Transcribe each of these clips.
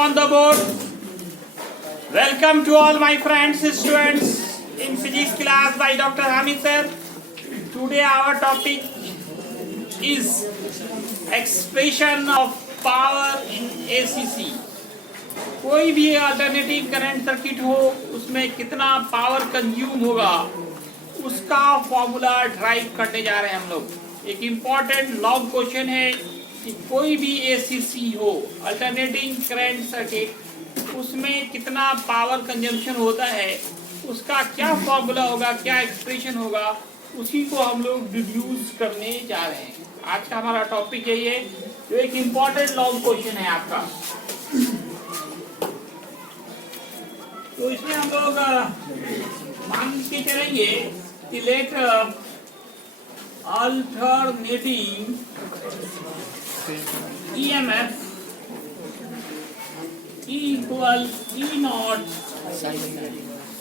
on the board. Welcome to all my friends, students in physics class by Dr. Hamid sir. Today our topic is expression of power in ACC. कोई भी alternative current circuit हो उसमें कितना power consume होगा उसका formula drive करने जा रहे हैं हम लोग। एक इम्पॉर्टेंट लॉन्ग क्वेश्चन है कि कोई भी एसीसी हो अल्टरनेटिंग करंट सर्किट उसमें कितना पावर कंजम्पशन होता है उसका क्या फॉर्मूला होगा, क्या एक्सप्रेशन होगा, उसी को हम लोग डिड्यूस करने जा रहे हैं। आज का हमारा टॉपिक यही है जो एक इम्पॉर्टेंट लॉन्ग क्वेश्चन है आपका। तो इसमें हम लोग मान के चलेंगे कि let alternating EMF equal E naught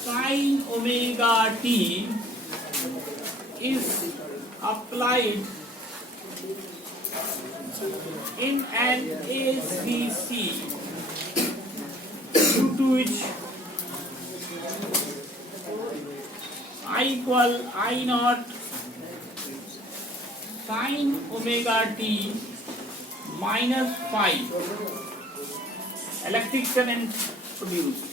sin omega t is applied in an ACC due to which I equal I naught sin omega t minus phi electric current produced.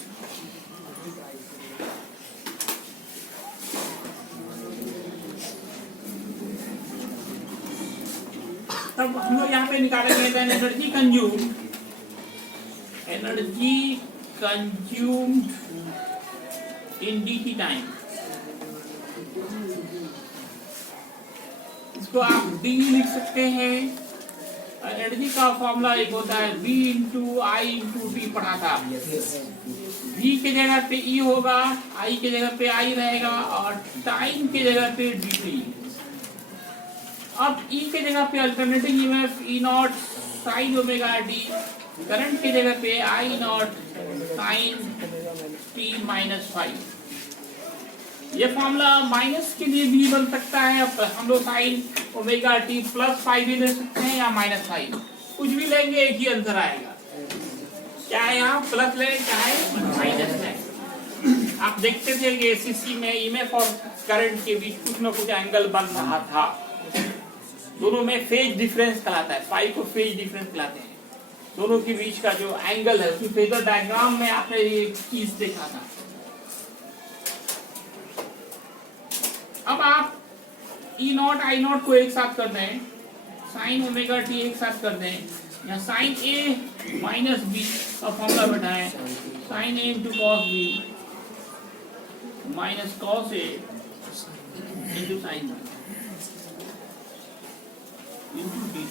तब हम लोग यहाँ पे निकालेंगे energy consumed in dt time. इसको आप d लिख सकते हैं। एनर्जी का फॉर्मूला एक होता है V इंटू आई इंटू टी पढ़ा था। V के जगह पे E होगा, I के जगह पे I रहेगा और टाइम के जगह पे dt। अब E के जगह पे alternating EMF E naught sine omega t, current के जगह पे I naught sine t minus five. ये फॉर्मूला माइनस के लिए भी बन सकता है। अब हम लोग sine omega t plus five भी ले सकते हैं या माइनस फाइव, कुछ भी लेंगे एक ही आंसर आएगा। चाहे यहाँ प्लस ले चाहे माइनस ले। आप देखते थे कि एसीसी में ईएमएफ और करंट के बीच कुछ न कुछ एंगल बन रहा था। दोनों में फेज डिफरेंस कहलाता है, फाइव को फेज डिफरेंस कहलाते हैं। दोनों के बीच का जो एंगल है उसकी फेजर डायग्राम में आपने ये चीज देखा था। अब आप ई नॉट आई नॉट को एक साथ कर दें, साइन ओमेगा टी एक साथ कर दें, या साइन ए माइनस बी का फॉर्मूला बैठाएं, sine A into cos B minus cos A into sine B into D.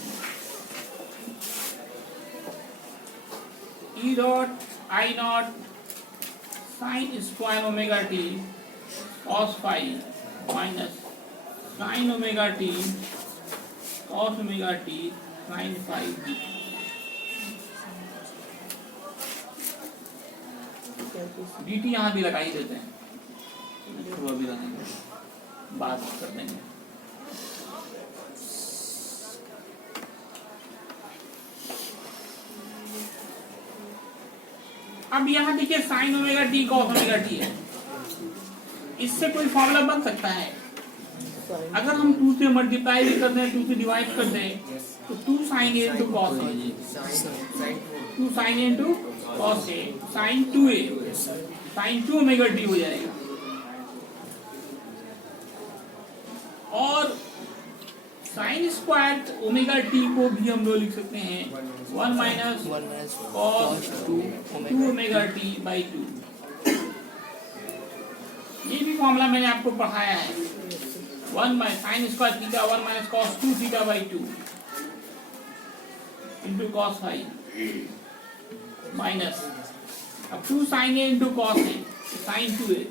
E dot I naught sine square omega T cos five minus sine omega T cos omega T sine five. dt यहाँ भी लगा ही देते हैं, भी लगाएंगे, बात कर देंगे। अब यहाँ देखिए sign omega T cos omega T है, इससे कोई फॉर्मूला बन सकता है। अगर हम 2 से मल्टीप्लाई भी कर दें, 2 से डिवाइड कर दें तो 2 sine A into cos A, 2 sine A into cos A sine 2a sine 2 omega T हो जाएगा। और साइन स्क्वायर ओमेगा टी को भी हम लोग लिख सकते हैं 1 minus cos 2 omega T by 2। ये भी फॉर्मूला मैंने आपको पढ़ाया है। 1 minus sine square theta 1 minus cos 2 theta by 2 into cos 5 minus अब 2 sine A into cos A sine 2a।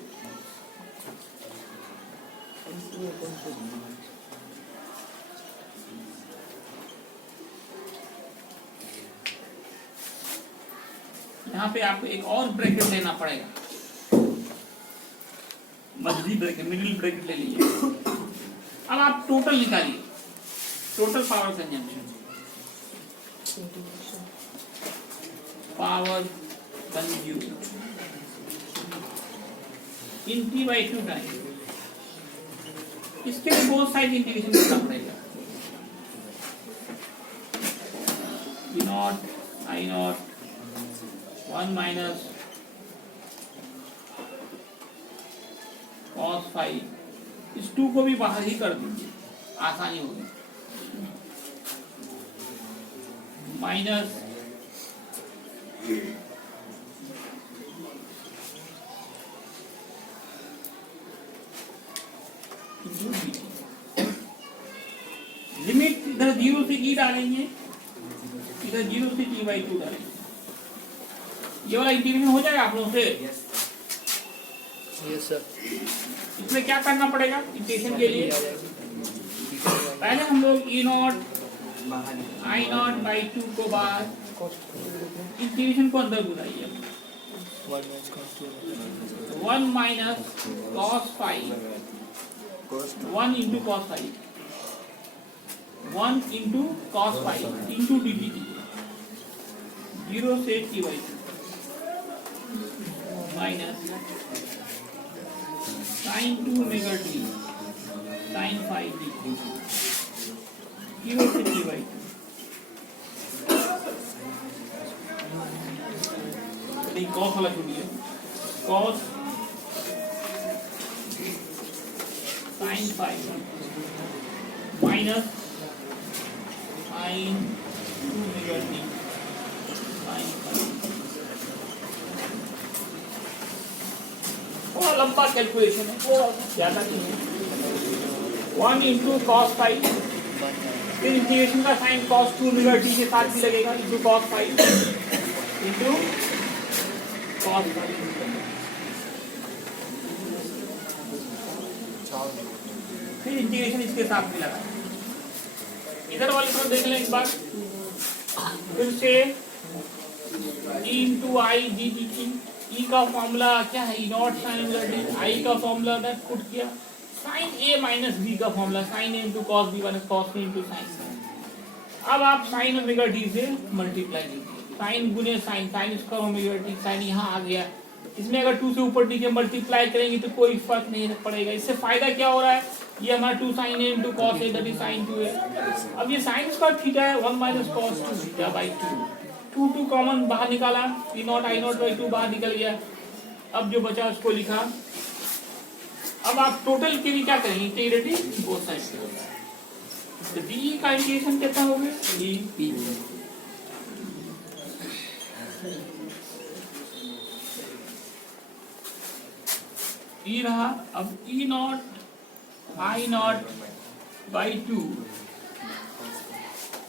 यहाँ पे आपको एक और ब्रैकेट लेना पड़ेगा, मध्य ब्रैकेट, मिडिल ब्रैकेट ले लीजिए। अब आप टोटल निकालिए, total power consumption power consume in T/2 time. इसके लिए बोथ साइड इंटीग्रेशन करना पड़ेगा। E0 I0 1 minus cos phi, इस 2 को भी बाहर ही कर दीजिए, आसानी होगी। माइनस लिमिट इधर 0 से E डालेंगे, इधर 0 से T/2 डालेंगे। ये वाला इंटीग्रेशन हो जाएगा आप लोगों से? Yes sir. इसमें क्या करना पड़ेगा इंटीग्रेशन के लिए? पहले हम लोग E0 I0/2 को बाहर, इंटीग्रेशन को अंदर बुलाइए। 1 minus cos phi 1 into cos phi 1 into cos phi into dt 0 से T/2 minus sin 2 omega t sin phi dt 0 से T/2। नहीं cos वाला छोड़िए, cos sin phi minus sin 2 omega t sin phi. थोड़ा लंबा कैलकुलेशन है, थोड़ा ज्यादा नहीं है। 1 इंटू cos फाई, फिर इंटीग्रेशन का साइन cos 2 ओमेगा t के साथ भी लगेगा, into cos phi into cos phi. फिर इंटीग्रेशन इसके साथ भी लगा। इधर वाली तरफ देख लें एक बार फिर से। E into I D D T, E का फॉर्मूला क्या है? E0 sin omega t। आई का फॉर्मूला ने पुट किया sin a माइनस b का formula sin a into cos b minus cos a into sin। अब आप sin ओमेगा t से मल्टीप्लाई कीजिए, sin गुने sin square omega t, sin यहाँ आ गया। इसमें अगर 2 से ऊपर टी के मल्टीप्लाई करेंगे तो कोई फर्क नहीं पड़ेगा। इससे फायदा क्या हो रहा है? ये हमारा 2 sin a into cos a that is sin 2a। अब ये sin स्क्वायर थीटा है 1 minus cos 2 theta by 2 2 common बाहर निकाला, E0 I0/2 बाहर निकल गया। अब जो बचा उसको लिखा। अब आप टोटल के लिए क्या करेंगे? इंटीग्रेटिंग बोथ साइड से। तो d का इंटीग्रेशन कितना हो गया? dp e रहा। अब E0 I0/2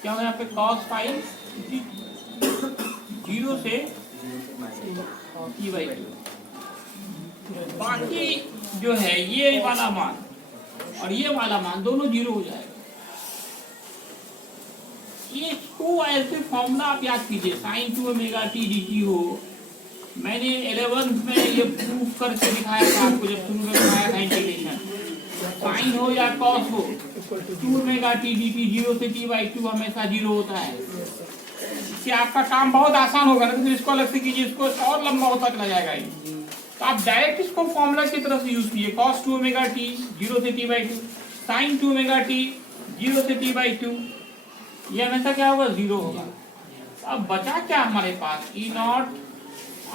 क्या हो यहाँ पे? cos फाई 0 से T/2। बाकी जो है ये वाला मान और ये वाला मान दोनों 0 हो जाएगा। ये को ऐसे फॉर्मूला आप याद कीजिए, sin 2 ओमेगा t dt हो। मैंने 11th में ये प्रूफ करके दिखाया था आपको, जब शुरू में दिखाया था इंटीग्रेशन। sin हो या cos हो, 2 ओमेगा t dt 0 से T/2 हमेशा 0 होता है। इससे आपका काम बहुत आसान होगा ना। तो फिर इसको अलग से कीजिए, इसको और लंबा होता चला जाएगा ये। तो आप डायरेक्ट इसको फॉर्मूला की तरफ से यूज कीजिए, cos 2 ओमेगा t 0 से T/2 sin 2 ओमेगा t 0 से T/2। ये हमेशा क्या होगा? 0 होगा। अब बचा क्या हमारे पास? E0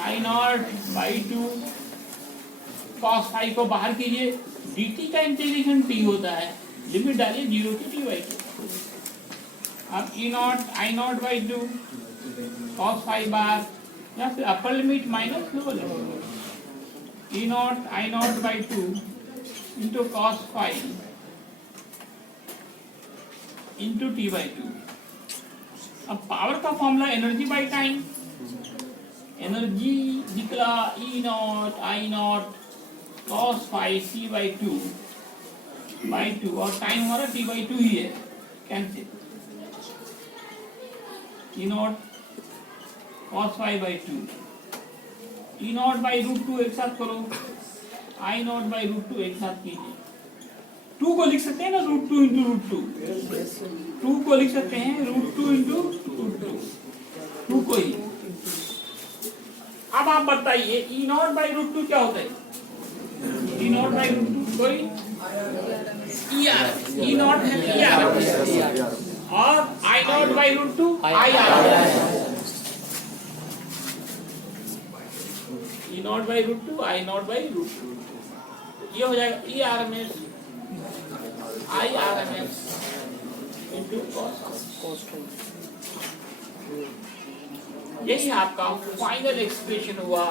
I0/2 cos फाई को बाहर कीजिए, dt का इंटीग्रेशन t होता है, लिमिट डालिए 0 से T/2। अब E0 I0/2 cos फाई बार, या फिर upper limit minus lower limit. E0 I0/2 into cos phi into T/2। अब पावर का formula energy by time. Energy निकला E0 I0 cos phi C/2 और टाइम हमारा T/2 ही है, कैंसिल। E0 cos फाई/2 E0/√2 एक साथ करो, I0/√2 एक साथ कीजिए। 2 को लिख सकते हैं ना, √2 इंटू √2। 2 को लिख सकते हैं √2 इंटू √2, 2 को ही अब आप बताइए E naught by root two क्या होता है? E naught by root two कोई ई आर, ई नॉट है ई आर, और I naught by root two I R, E naught by root two I naught by root two, ये हो जाएगा E R M S I R M S into cos. यही आपका final expression हुआ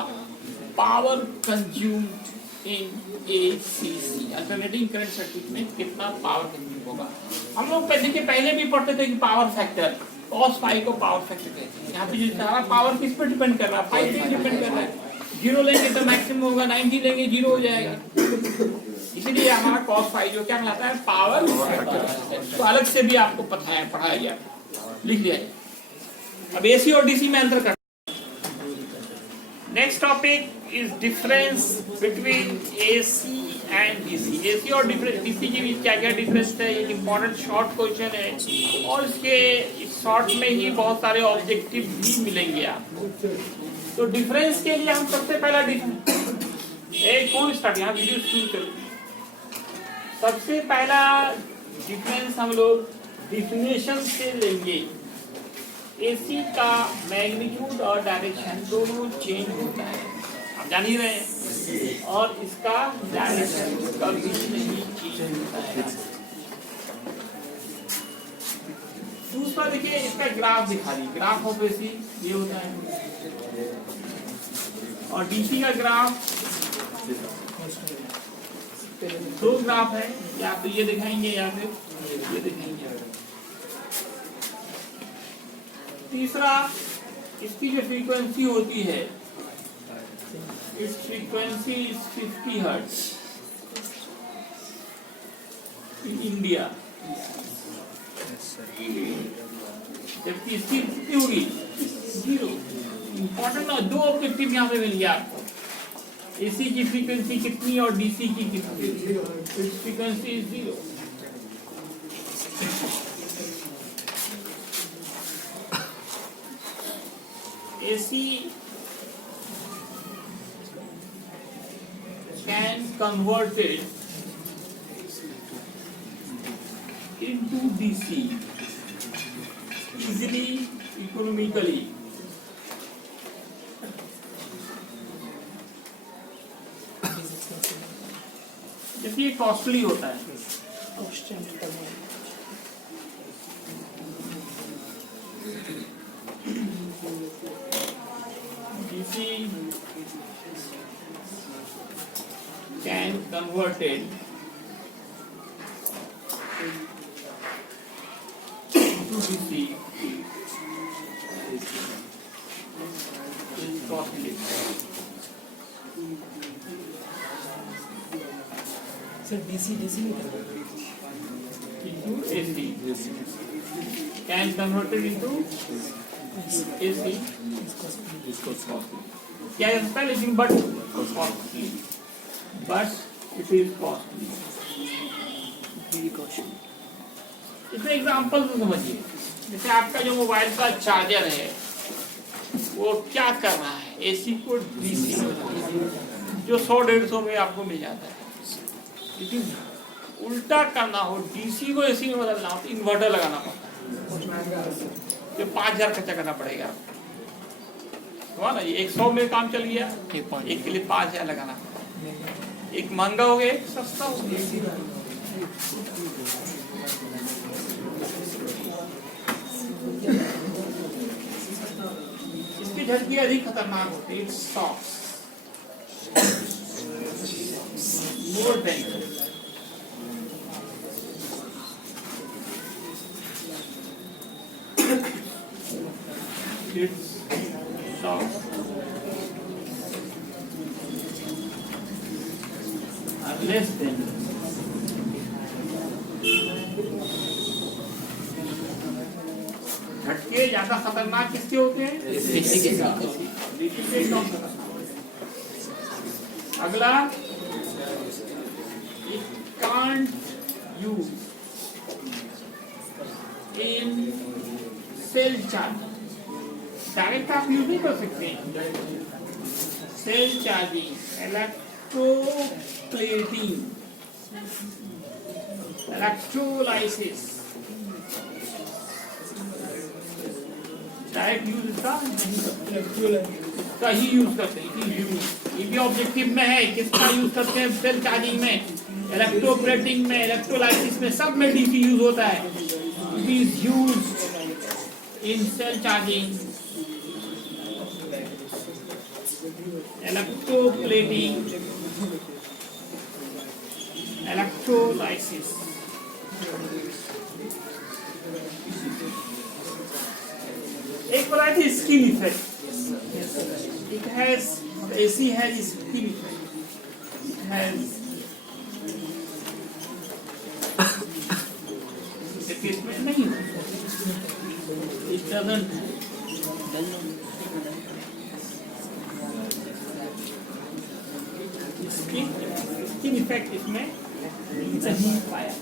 power consumed in ACC, alternating current circuit में कितना power consume होगा। हम लोग पहले भी पढ़ते थे कि पावर फैक्टर cos फाई को पावर फैक्टर कहते हैं। यहाँ पे जो सारा पावर किस पे डिपेंड कर रहा है? फाई पे डिपेंड कर रहा है। 0 लेंगे तो मैक्सिमम होगा, 90 लेंगे 0 हो जाएगा। इसीलिए हमारा cos फाई जो क्या कहलाता है? Power factor. तो अलग से भी आपको पता है, पढ़ाया गया, लिख लिया। अब एसी और डीसी में अंतर कर। Next topic is difference between AC and DC. AC और डीसी के बीच क्या क्या डिफरेंस है? एक इम्पॉर्टेंट शॉर्ट क्वेश्चन है, और इसके इस शॉर्ट में ही बहुत सारे ऑब्जेक्टिव भी मिलेंगे आपको। तो डिफरेंस के लिए हम सबसे पहला कौन स्टार्ट, यहाँ वीडियो शुरू करें। सबसे पहला डिफरेंस हम लोग डिफिनेशन से लेंगे। एसी का मैग्नीट्यूड और डायरेक्शन दोनों चेंज होता है, आप जान ही रहे हैं, और इसका डायरेक्शन कभी नहीं चेंज होता है। दूसरा देखिए, इसका ग्राफ दिखा दी, ग्राफ ऑफ एसी ये होता है, और डीसी का ग्राफ दो ग्राफ है, या तो ये दिखाएंगे या फिर ये दिखाएंगे। तीसरा, इसकी जो फ्रीक्वेंसी होती है, इस frequency is 50 hertz in India, जबकि इसकी कितनी होगी? 0। इंपॉर्टेंट ना, दो ऑब्जेक्टिव यहाँ पे मिल गया आपको। एसी की फ्रीक्वेंसी कितनी और डीसी की कितनी? इस frequency is 0। AC can convert it into DC easily, economically. जैसे ये कॉस्टली होता है, DC can convert it to DC is costly. Sir DC नहीं करना into AC. Can convert it into AC is costly. क्या है सकता है, लेकिन but costly. But it is costly. इसमें एग्जाम्पल तो समझिए। जैसे आपका जो मोबाइल का चार्जर है वो क्या कर रहा है? एसी को डीसी जो 100-150 में आपको मिल जाता है, लेकिन उल्टा करना हो, डीसी को एसी में बदलना हो तो इन्वर्टर लगाना पड़ता है, जो 5000 खर्चा करना पड़ेगा आपको, ना। ये 100 में काम चल गया, एक के लिए 5000 लगाना पड़ता है। एक महंगा हो गया, एक सस्ता हो गया। इसकी झटकी अधिक खतरनाक होती है, shocks more dangerous. Its shocks are less dangerous. झटके ज्यादा खतरनाक किसके होते हैं? डीसी के साथ। अगला, it can't use in cell charge। Direct आप यूज नहीं कर सकते हैं, cell charging, electroplating, electrolysis. Direct use इसका ही यूज करते हैं, ये भी ऑब्जेक्टिव में है। किसका यूज करते हैं? सेल चार्जिंग में, इलेक्ट्रोप्लेटिंग में, इलेक्ट्रोलाइसिस में, सब में डीसी यूज होता है। It is use in cell charging, electroplating, electrolysis. एक variety skin effect, it has AC has skin effect, it has replacement नहीं होता, it doesn't skin effect इसमें नहीं पाया।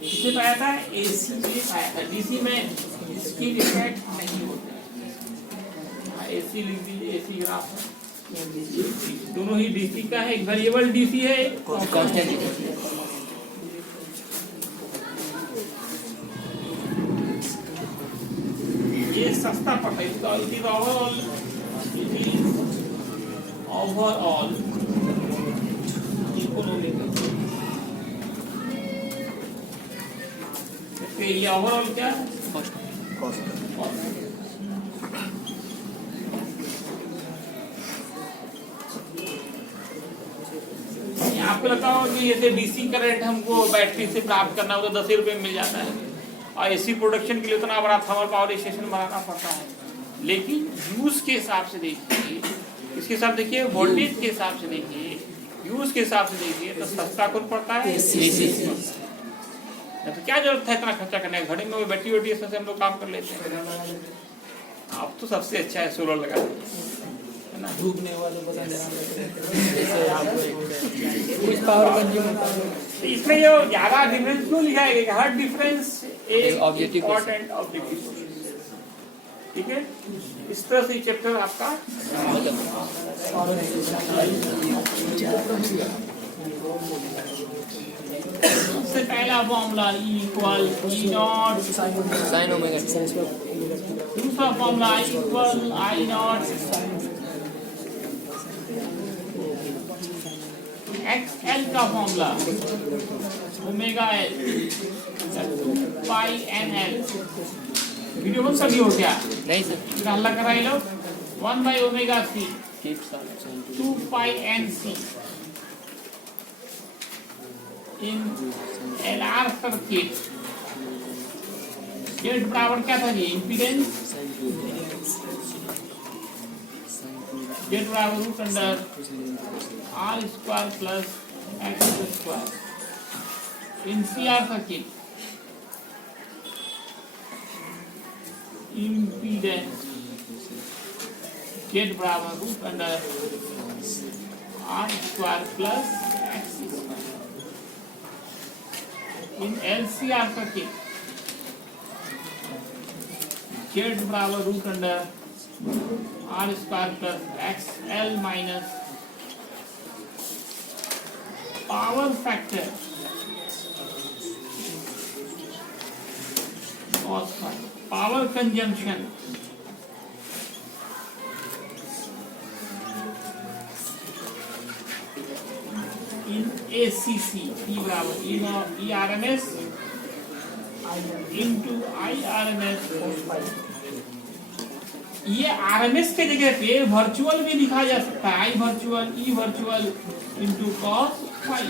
किसे पाया था? AC में पाया था, DC में स्किन इफेक्ट नहीं होता। AC लिख दीजिए, AC ग्राफ दोनों ही DC का है, एक वेरिएबल DC है, कांस्टेंट। ये सस्ता पड़ता है, इसका इट इज ओवरऑल इकोनॉमिक। ये ओवरऑल क्या है? कॉस्ट। आपको लगता होगा कि जैसे डीसी करंट हमको बैटरी से प्राप्त करना हो तो 10 रुपए में मिल जाता है, और एसी प्रोडक्शन के लिए उतना बड़ा थर्मल पावर स्टेशन बनाना पड़ता है। लेकिन यूज के हिसाब से देखिए, इसके हिसाब देखिए, वोल्टेज के हिसाब से देखिए, यूज के हिसाब से देखिए, तो सस्ता कौन पड़ता है? एसी। तो क्या जरूरत है इतना खर्चा करने का? घड़ी में वो बैटरी वोटी से हम लोग काम कर लेते हैं। अब तो सबसे अच्छा है सोलर लगा दीजिए, है ना? डूबने वाले कुछ पावर कंज्यूम। इसमें जो ज्यादा डिफरेंस क्यों लिखा है? हर डिफरेंस एक इम्पोर्टेंट ऑब्जेक्टिव, ठीक है? इस तरह से चैप्टर आपका सबसे पहला formula E equal E naught sine omega, दूसरा formula equal I naught XL का फॉर्मूला ओमेगा L 2 NL। वीडियो बंद कर दियो क्या? नहीं सर, फिर हल्ला करा ये लोग। 1/ओमेगा C 2 NC in LR circuit. Z बराबर क्या था जी? इम्पीडेंस। Z बराबर root under R square plus X square in CR circuit. Impedance Z बराबर root under R square plus X square in LCR circuit. Z बराबर root under R square plus XL minus power factor cos phi, power consumption in ACC P बराबर E RMS into IRMS। ये RMS के जगह पे virtual भी लिखा जा सकता है, I virtual E virtual into cos phi।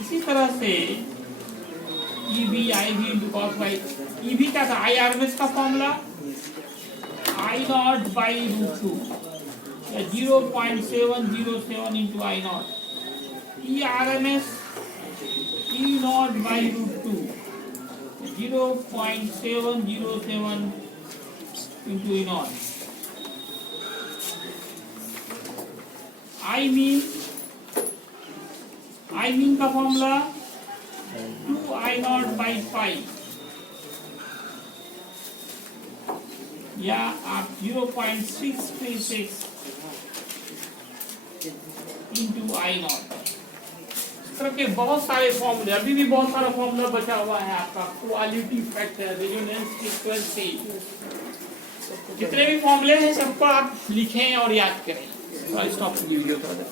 इसी तरह से EV IV into cos phi। EV क्या था? IRMS का formula I naught by root 2 0.707 into I naught. ERMS E naught by root 2 0.707 into E naught। I mean का फॉर्मूला 2 I naught by pi या आप 0.636 इंटू आई नॉट। इस तरह के बहुत सारे फॉर्मूले, अभी भी बहुत सारा फॉर्मूला बचा हुआ है आपका। क्वालिटी फैक्टर, रेजोनेंस फ्रीक्वेंसी, जितने भी फॉर्मूले हैं सबको आप लिखें और याद करें। स्टॉप वीडियो थोड़ा।